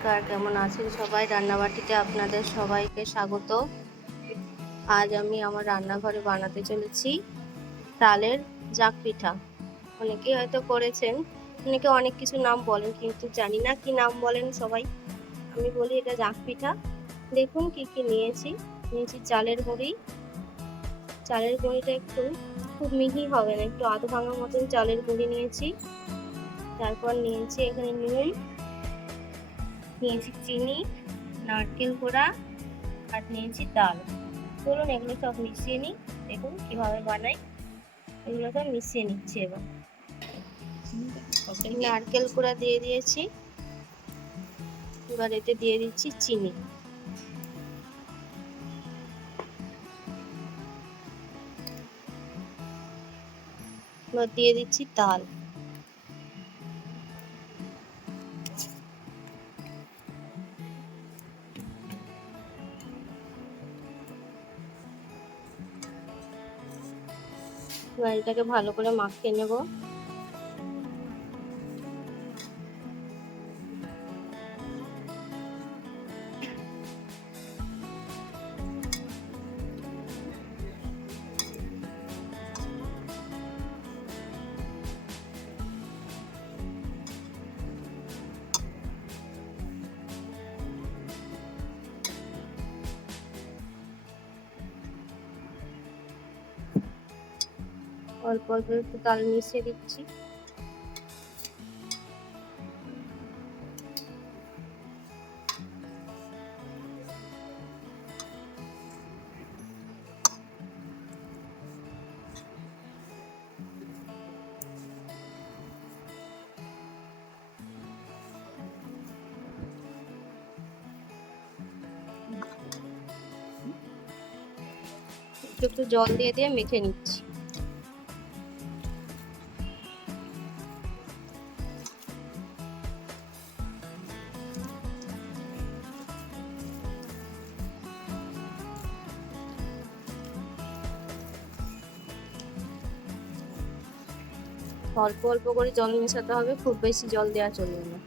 নমস্কার, কেমন আছেন সবাই? রান্নাবাটিতে আপনাদের সবাইকে স্বাগত। আজ আমি আমার রান্নাঘরে বানাতে চলেছি তালের জাক পিঠা। অনেকেই হয়তো করেছেন, অনেকে অনেক কিছু নাম বলেন, কিন্তু জানি না কি নাম বলেন সবাই। আমি বলি এটা জাক পিঠা। দেখুন কি কি নিয়েছি। চালের গুঁড়ি। চালের গুঁড়িটা একটু খুব মিহি হবে না, একটু আধ ভাঙা মতন চালের গুঁড়ি নিয়েছি। তারপর নিয়েছি এখানে নুন, নিয়েছি চিনি, নারকেল কোড়া, আর নিয়েছি তাল। চলুন এগুলো সব মিশিয়ে নিই। দেখুন কিভাবে বানাই। এগুলো সব মিশিয়ে নিচ্ছি। এবার নারকেল কোড়া দিয়ে দিয়েছি। এবার এতে দিয়ে দিচ্ছি চিনি। এবার দিয়ে দিচ্ছি তাল। এবার এটাকে ভালো করে মাখিয়ে নেব। অল্প অল্প একটু তাল মিশিয়ে দিচ্ছি। একটু জল দিয়ে দিয়ে মেখে নিচ্ছি। অল্প অল্প করে জল মেশাতে হবে, খুব বেশি জল দেওয়া চলবে না।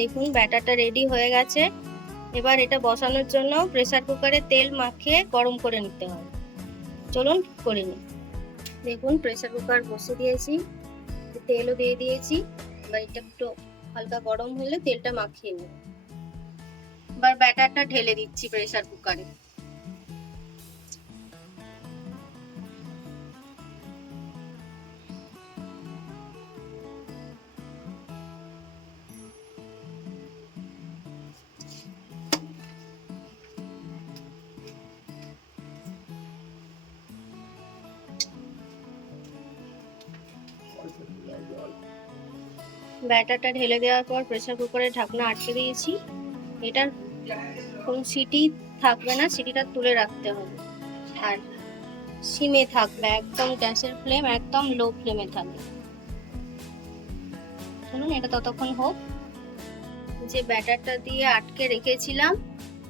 দেখুন ব্যাটারটা রেডি হয়ে গেছে। এবার এটা বসানোর জন্য প্রেসার কুকারে তেল মাখিয়ে গরম করে নিতে হবে। চলুন করে নিই। দেখুন প্রেসার কুকার বসিয়ে দিয়েছি, তেলও দিয়ে দিয়েছি। এবার এটা একটু হালকা গরম হলে তেলটা মাখিয়ে নেব। এবার ব্যাটারটা ঢেলে দিচ্ছি প্রেসার কুকারে। ব্যাটারটা ঢেলে দেওয়ার পর প্রেসার কুকারের ঢাকনা আটকে দিয়েছি। এটার কোনো সিটি থাকবে না, সিটিটা তুলে রাখতে হবে। আর সিমে থাকবে, একদম গ্যাসের ফ্লেম একদম লো ফ্লেমে থাকবে। চলুন এটা ততক্ষণ হোক। যে ব্যাটারটা দিয়ে আটকে রেখেছিলাম,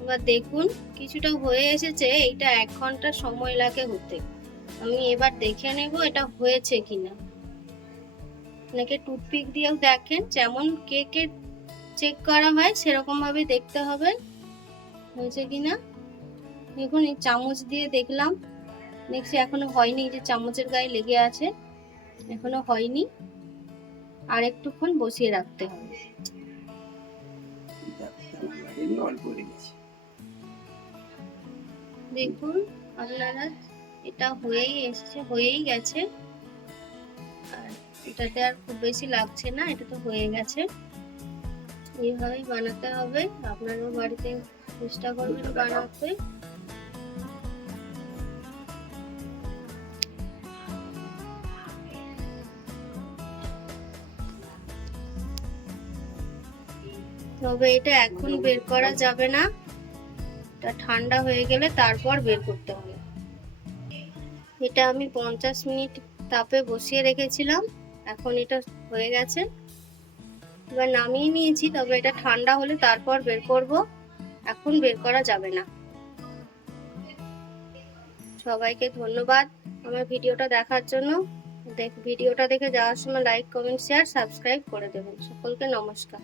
এবার দেখুন কিছুটা হয়ে এসেছে। এইটা 1 ঘন্টা সময় লাগে হতে। আমি এবার দেখে নেব এটা হয়েছে কিনা। অনেকে টুথপিক দিয়েও দেখেন, যেমন কেকে চেক করা হয় সেরকম ভাবে দেখতে হবে হয়েছে কিনা। দেখুন এই চামচ দিয়ে দেখলাম, দেখছি এখনো হয়নি, যে চামচের গায়ে লেগে আছে, এখনো হয়নি। আর একটুক্ষণ বসিয়ে রাখতে হবে। দেখুন আপনারা, এটা হয়েই এসছে, হয়েই গেছে। আর এটাতে আর খুব বেশি লাগছে না, এটা তো হয়ে গেছে। এইভাবেই বানাতে হবে, আপনারাও বাড়িতে চেষ্টা করবেন বানাতে। তবে এটা এখন বের করা যাবে না, এটা ঠান্ডা হয়ে গেলে তারপর বের করতে হবে। এটা আমি 50 মিনিট তাপে বসিয়ে রেখেছিলাম, এখন এটা হয়ে গেছে। এবার নামিয়ে নিয়েছি, তবে এটা ঠান্ডা হলে তারপর বের করব, এখন বের করা যাবে না। সবাইকে ধন্যবাদ আমার ভিডিওটা দেখার জন্য। ভিডিওটা দেখে যাওয়ার সময় লাইক, কমেন্ট, শেয়ার, সাবস্ক্রাইব করে দেবেন। সকলকে নমস্কার।